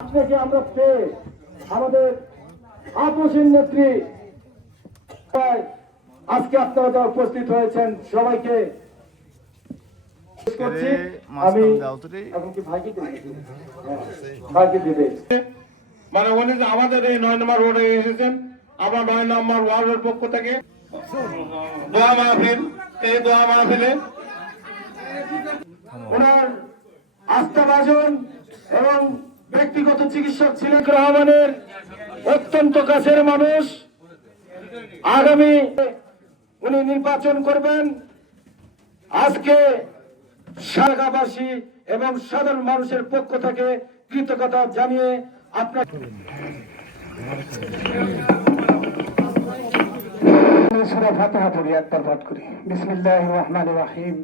থেকে আমরা পেয়ে আমাদের আপসীন নেত্রী আজকে আপনারা যারা উপস্থিত হয়েছেন সবাইকে আমি এমনকি ভাইকে দিবে মানে উনি যে আমাদের এই 9 নম্বর ওয়ার্ডে এসেছেন, আমরা 9 নম্বর ওয়ার্ডের পক্ষ থেকে দোয়া মাহফিল, এই দোয়া মাহফিলে ওনার আস্থাভাজন এবং ব্যক্তিগত চিকিৎসক ছিলেন রহমানের অত্যন্ত কাছের মানুষ। আগামী উনি নির্বাচন করবেন। আজকে সারাগাবাসী এবং সাধারণ মানুষের পক্ষ থেকে কৃতজ্ঞতা জানিয়ে আপনার সূরা ফাতিহা পড়ি, একবার পাঠ করি। বিসমিল্লাহির রহমানির রহিম।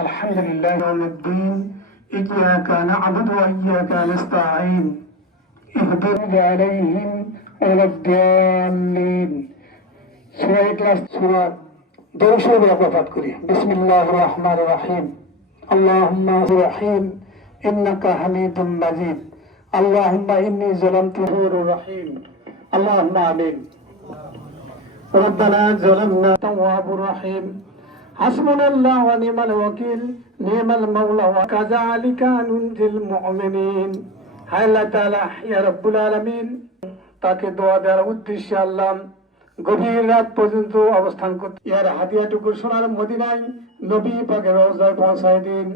আলহামদুলিল্লাহি রাব্বিল ইয়্যাকা না'বুদু ওয়া ইয়্যাকা নাস্তাঈন ইহদিনা আলাইহিম ওয়ালাদ-দাল্লিন। সূরা ইখলাস সূরা দরুদ আমরা পাঠ করি। বিসমিল্লাহির রহমানির রহিম। আল্লাহুম্মা রহিম ইন্নাকা হামিদুম মাজিদ। আল্লাহুম্মা ইন্নী যালামতু রহিম। আল্লাহুম্মা আমিন। ربنا ظلمنا تواب رحيم حسبنا الله ونعم الوكيل نعم المولى وكذلك ننجي المؤمنين হায় আল্লাহ তাআলা ইয়া রব্বুল আলামিন তাকে দোয়া দেওয়ার উদ্দেশ্যে আল্লাহ গভীর রাত পর্যন্ত অবস্থান করতে ইয়ার হাদিয়াটুকু সোনার মদিনায় নবী পাকের রওজায় পৌঁছায় দিন।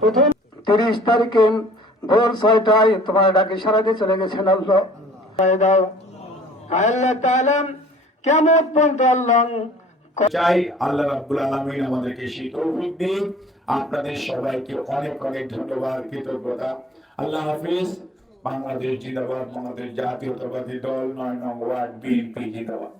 প্রথম 30 তারিখে ভোর 6টায় তোমার ডাকে সারা দিয়ে চলে গেছেন আল্লাহ দাও। আল্লাহ তাআলা কিয়ামত পর্যন্ত আল্লাহ চাই আল্লাহ রাব্বুল আলামিন আমাদেরকে সেই তৌফিক দিন। আপনাদের সবাইকে অনেক অনেক ধন্যবাদ, কৃতজ্ঞতা। আল্লাহ হাফেজ। বাংলাদেশ জিন্দাবাদ, বাংলাদেশ জাতীয়তাবাদী দল 9 নং ওয়ার্ড বিএনপি জিন্দাবাদ।